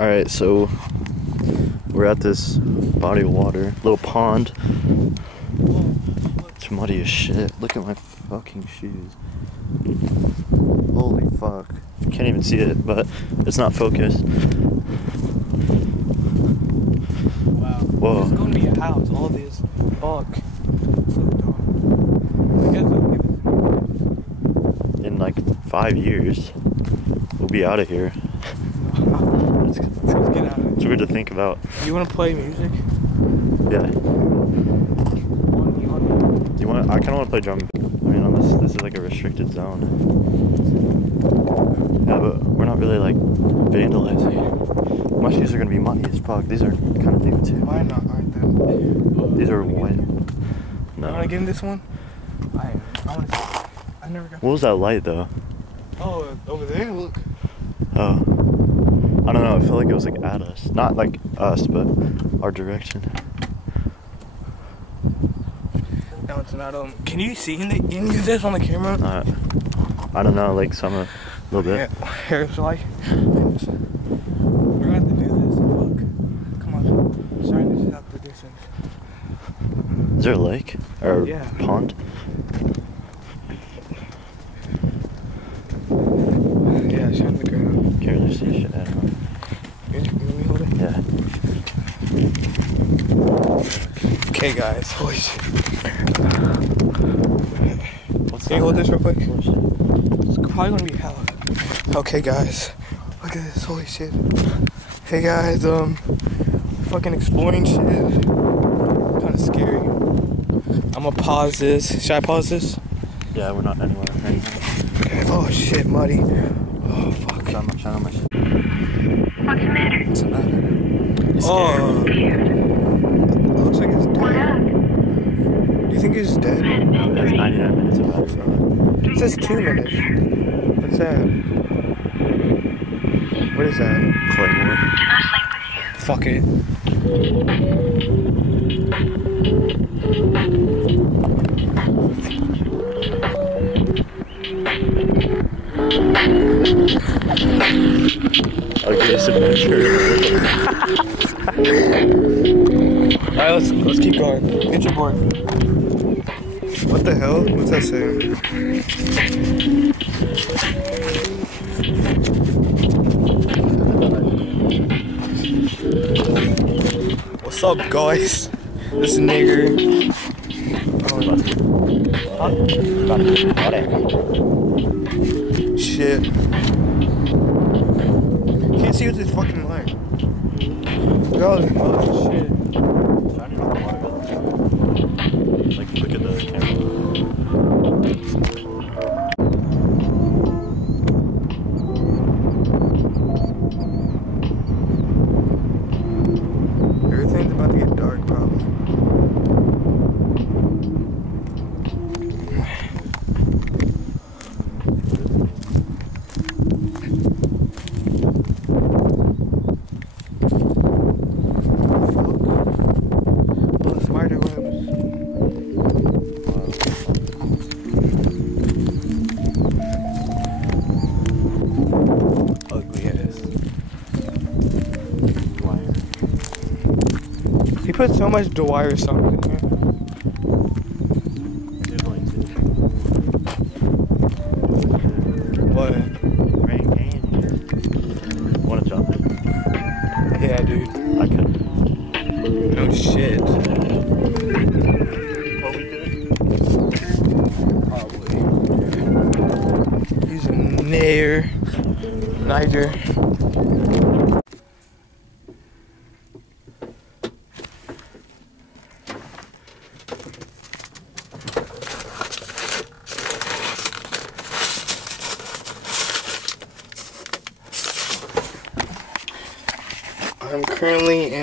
Alright, so we're at this body of water, little pond. It's muddy as shit. Look at my fucking shoes. Holy fuck. You can't even see it, but it's not focused. Wow. Whoa. This is gonna be a house, all this. Fuck. So dumb. I guess I'll give it. In like 5 years, we'll be out of here. Let's get out of It's here. weird to think about. You wanna play music? Yeah. You want? I kind of want to play drum. I mean, on this is like a restricted zone. Yeah, but we're not really like vandalizing. My shoes are gonna be muddy as fuck. These are kind of new too. Mine aren't that. These are white. No. You wanna get in this one? I never got. What was that light though? Oh, over there, look. Oh. I don't know. I feel like it was like at us. Not like us, but our direction. No, it's not. Can you see any of this on the camera? I don't know. Like some a little bit. Yeah. Here's like. We're gonna have to do this. Look. Come on. Sorry, this is out the distance. Is there a lake or Yeah. pond? Yeah, it's on the ground. Can't really see shit. I don't know. Let me hold it. Yeah. Okay, guys. Holy shit. Can you hold this real quick? It's probably gonna be hella. Okay, guys. Look at this. Holy shit. Hey, guys. Fucking exploring shit. Kind of scary. I'm gonna pause this. Should I pause this? Yeah, we're not anywhere right now. Oh shit, muddy. Oh fuck. What's the matter? What's the matter? Oh. It looks like it's dead. Do you think it's dead? It's 99 minutes of battery. It says 2 minutes. What's that? What is that? Claymore. Fuck it. Ugliest adventure. Alright, let's keep going. Get your board. What the hell? What's that saying? What's up, guys? This nigger. Shit. Can't see with this fucking light. Oh shit. Like, look at the camera. Everything's about to get dark, probably. He put so much Dwyer songs in here. What? Rain game. Wanna jump it? Yeah, dude. I could. No shit. What we did? Probably. He's a nair. Niger. I'm currently in